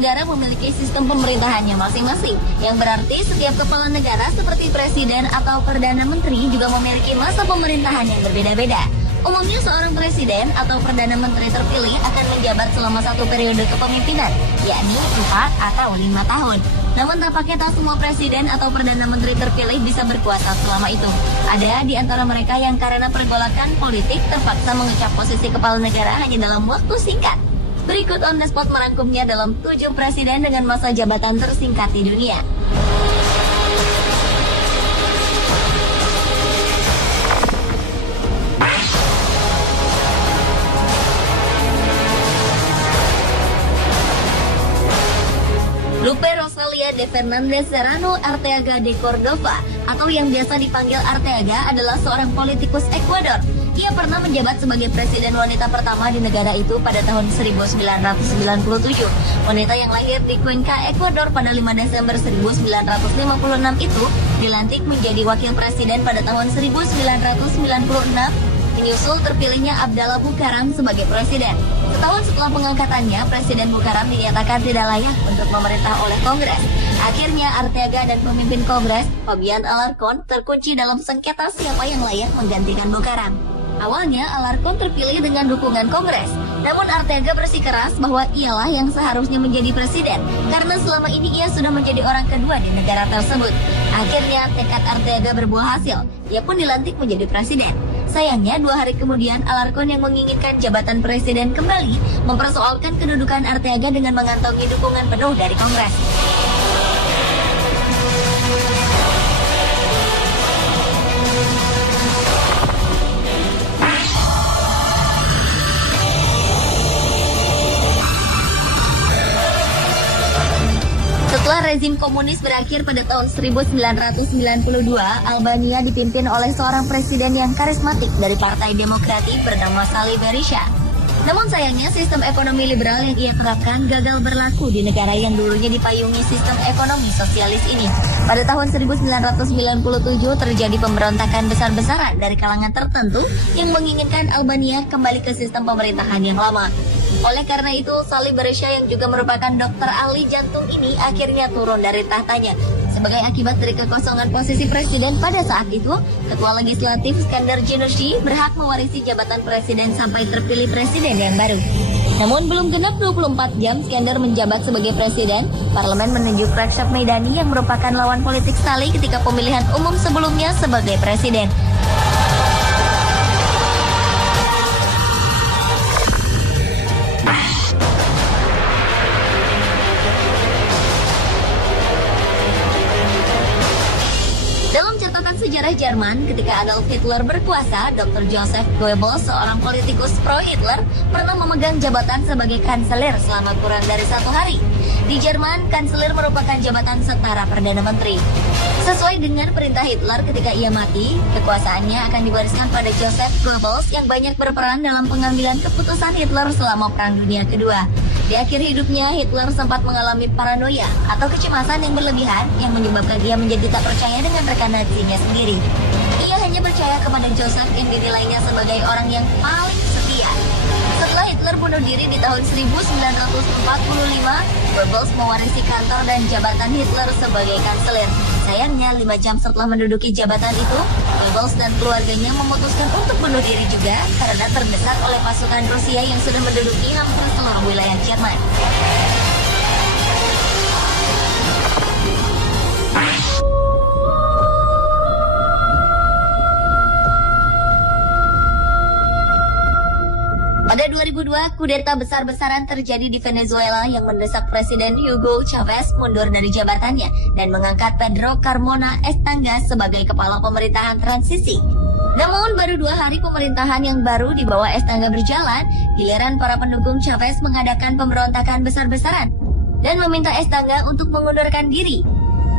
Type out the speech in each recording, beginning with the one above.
negara memiliki sistem pemerintahannya masing-masing, yang berarti setiap kepala negara seperti presiden atau perdana menteri juga memiliki masa pemerintahan yang berbeda-beda. Umumnya seorang presiden atau perdana menteri terpilih akan menjabat selama satu periode kepemimpinan, yakni 4 atau 5 tahun. Namun tampaknya tak semua presiden atau perdana menteri terpilih bisa berkuasa selama itu. Ada di antara mereka yang karena pergolakan politik terpaksa mengecap posisi kepala negara hanya dalam waktu singkat. Berikut On The Spot merangkumnya dalam 7 presiden dengan masa jabatan tersingkat di dunia. Lupe Rosalia de Fernández Serrano Arteaga de Cordova, atau yang biasa dipanggil Arteaga, adalah seorang politikus Ekuador. Ia pernah menjabat sebagai presiden wanita pertama di negara itu pada tahun 1997. Wanita yang lahir di Cuenca, Ekuador pada 5 Desember 1956 itu dilantik menjadi wakil presiden pada tahun 1996, menyusul terpilihnya Abdallah Bucaram sebagai presiden. Setahun setelah pengangkatannya, Presiden Bucaram dinyatakan tidak layak untuk memerintah oleh Kongres. Akhirnya Arteaga dan pemimpin Kongres, Fabian Alarcón, terkunci dalam sengketa siapa yang layak menggantikan Bucaram. Awalnya Alarcón terpilih dengan dukungan Kongres, namun Arteaga bersikeras bahwa ialah yang seharusnya menjadi presiden, karena selama ini ia sudah menjadi orang kedua di negara tersebut. Akhirnya tekad Arteaga berbuah hasil, ia pun dilantik menjadi presiden. Sayangnya 2 hari kemudian Alarcón yang menginginkan jabatan presiden kembali mempersoalkan kedudukan Arteaga dengan mengantongi dukungan penuh dari Kongres. Setelah rezim komunis berakhir pada tahun 1992, Albania dipimpin oleh seorang presiden yang karismatik dari Partai Demokratik bernama Sali Berisha. Namun sayangnya sistem ekonomi liberal yang ia terapkan gagal berlaku di negara yang dulunya dipayungi sistem ekonomi sosialis ini. Pada tahun 1997 terjadi pemberontakan besar-besaran dari kalangan tertentu yang menginginkan Albania kembali ke sistem pemerintahan yang lama. Oleh karena itu, Sali Berisha yang juga merupakan dokter ahli jantung ini akhirnya turun dari tahtanya. Sebagai akibat dari kekosongan posisi presiden pada saat itu, Ketua Legislatif Skandar Jenushi berhak mewarisi jabatan presiden sampai terpilih presiden yang baru. Namun belum genap 24 jam Skandar menjabat sebagai presiden, parlemen menunjuk Recep Meidani yang merupakan lawan politik Sali ketika pemilihan umum sebelumnya sebagai presiden. Sejarah Jerman, ketika Adolf Hitler berkuasa, Dr. Joseph Goebbels, seorang politikus pro-Hitler, pernah memegang jabatan sebagai kanselir selama kurang dari 1 hari. Di Jerman, kanselir merupakan jabatan setara Perdana Menteri. Sesuai dengan perintah Hitler ketika ia mati, kekuasaannya akan diwariskan pada Joseph Goebbels yang banyak berperan dalam pengambilan keputusan Hitler selama Perang Dunia Kedua. Di akhir hidupnya, Hitler sempat mengalami paranoia atau kecemasan yang berlebihan yang menyebabkan dia menjadi tak percaya dengan rekan Nazinya sendiri. Ia hanya percaya kepada Joseph yang dinilainya sebagai orang yang paling setia. Setelah Hitler bunuh diri di tahun 1945, Goebbels mewarisi kantor dan jabatan Hitler sebagai kanselir. Sayangnya, 5 jam setelah menduduki jabatan itu, Goebbels dan keluarganya memutuskan untuk bunuh diri juga karena terdesak oleh pasukan Rusia yang sudah menduduki hampir seluruh wilayah Jerman. Pada 2002, kudeta besar-besaran terjadi di Venezuela yang mendesak Presiden Hugo Chavez mundur dari jabatannya dan mengangkat Pedro Carmona Estanga sebagai kepala pemerintahan transisi. Namun baru 2 hari pemerintahan yang baru di bawah Estanga berjalan, giliran para pendukung Chavez mengadakan pemberontakan besar-besaran dan meminta Estanga untuk mengundurkan diri.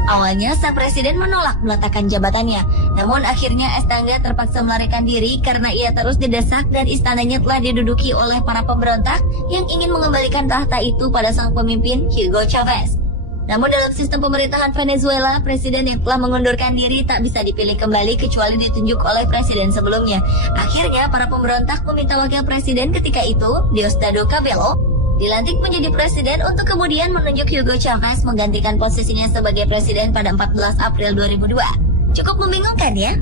Awalnya sang presiden menolak meletakkan jabatannya, namun akhirnya Estanga terpaksa melarikan diri karena ia terus didesak dan istananya telah diduduki oleh para pemberontak yang ingin mengembalikan tahta itu pada sang pemimpin Hugo Chavez. Namun dalam sistem pemerintahan Venezuela, presiden yang telah mengundurkan diri tak bisa dipilih kembali kecuali ditunjuk oleh presiden sebelumnya. Akhirnya para pemberontak meminta wakil presiden ketika itu, Diosdado Cabello, dilantik menjadi presiden untuk kemudian menunjuk Hugo Chavez menggantikan posisinya sebagai presiden pada 14 April 2002. Cukup membingungkan ya?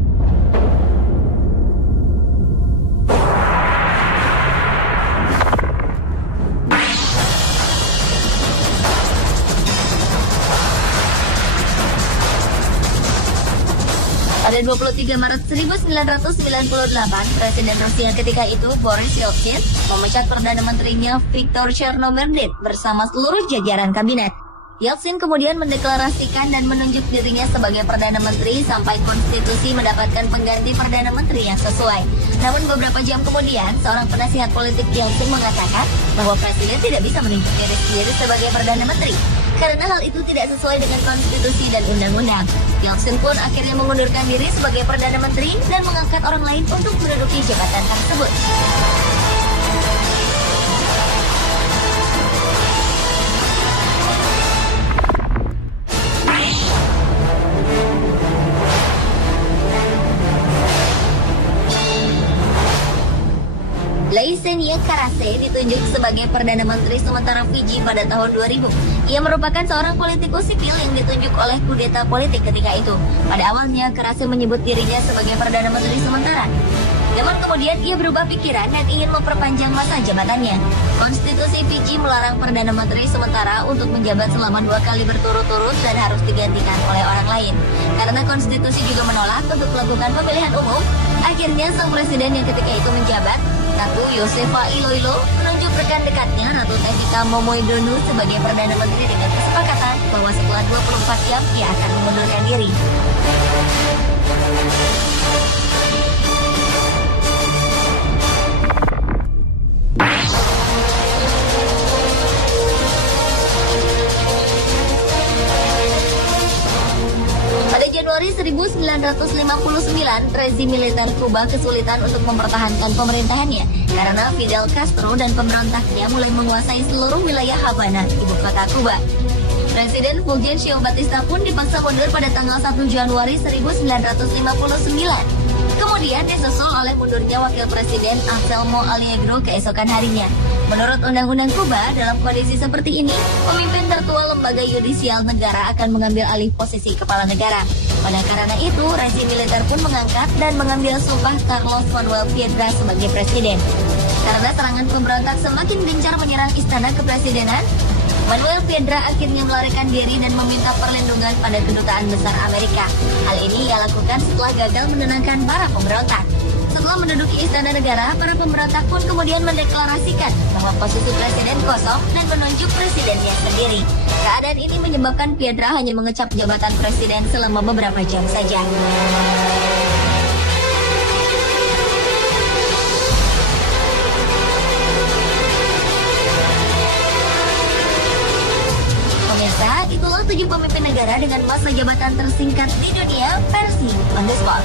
Pada 23 Maret 1998, Presiden Rusia ketika itu, Boris Yeltsin, memecat Perdana Menterinya Viktor Chernomyrdin bersama seluruh jajaran kabinet. Yeltsin kemudian mendeklarasikan dan menunjuk dirinya sebagai Perdana Menteri sampai konstitusi mendapatkan pengganti Perdana Menteri yang sesuai. Namun beberapa jam kemudian, seorang penasihat politik Yeltsin mengatakan bahwa Presiden tidak bisa menunjuk diri sendiri sebagai Perdana Menteri, karena hal itu tidak sesuai dengan konstitusi dan undang-undang. Yeltsin pun akhirnya mengundurkan diri sebagai Perdana Menteri dan mengangkat orang lain untuk menduduki jabatan tersebut. Laisenia Karase ditunjuk sebagai Perdana Menteri sementara Fiji pada tahun 2000. Ia merupakan seorang politikus sipil yang ditunjuk oleh kudeta politik ketika itu. Pada awalnya, Karase menyebut dirinya sebagai Perdana Menteri sementara. Namun kemudian ia berubah pikiran dan ingin memperpanjang masa jabatannya. Konstitusi Fiji melarang Perdana Menteri sementara untuk menjabat selama 2 kali berturut-turut dan harus digantikan oleh orang lain. Karena konstitusi juga menolak untuk melakukan pemilihan umum, akhirnya sang presiden yang ketika itu menjabat, Ratu Yosefa Iloilo, menunjuk rekan dekatnya Ratu Tevika Momoedonu sebagai Perdana Menteri dengan kesepakatan bahwa setelah 24 jam ia akan mengundurkan diri. Januari 1959, rezim militer Kuba kesulitan untuk mempertahankan pemerintahannya karena Fidel Castro dan pemberontaknya mulai menguasai seluruh wilayah Havana, ibu kota Kuba. Presiden Fulgencio Batista pun dipaksa mundur pada tanggal 1 Januari 1959. Kemudian disusul oleh mundurnya Wakil Presiden Anselmo Almagro keesokan harinya. Menurut Undang-Undang Kuba, dalam kondisi seperti ini, pemimpin tertua lembaga yudisial negara akan mengambil alih posisi kepala negara. Pada karena itu, rezim militer pun mengangkat dan mengambil sumpah Carlos Manuel Piedra sebagai presiden. Karena serangan pemberontak semakin gencar menyerang istana kepresidenan, Manuel Piedra akhirnya melarikan diri dan meminta perlindungan pada kedutaan besar Amerika. Hal ini ia lakukan setelah gagal menenangkan para pemberontak. Setelah menduduki istana negara, para pemberontak pun kemudian mendeklarasikan bahwa posisi presiden kosong dan menunjuk presidennya sendiri. Keadaan ini menyebabkan Piedra hanya mengecap jabatan presiden selama beberapa jam saja. Itulah 7 pemimpin negara dengan masa jabatan tersingkat di dunia versi On The Spot.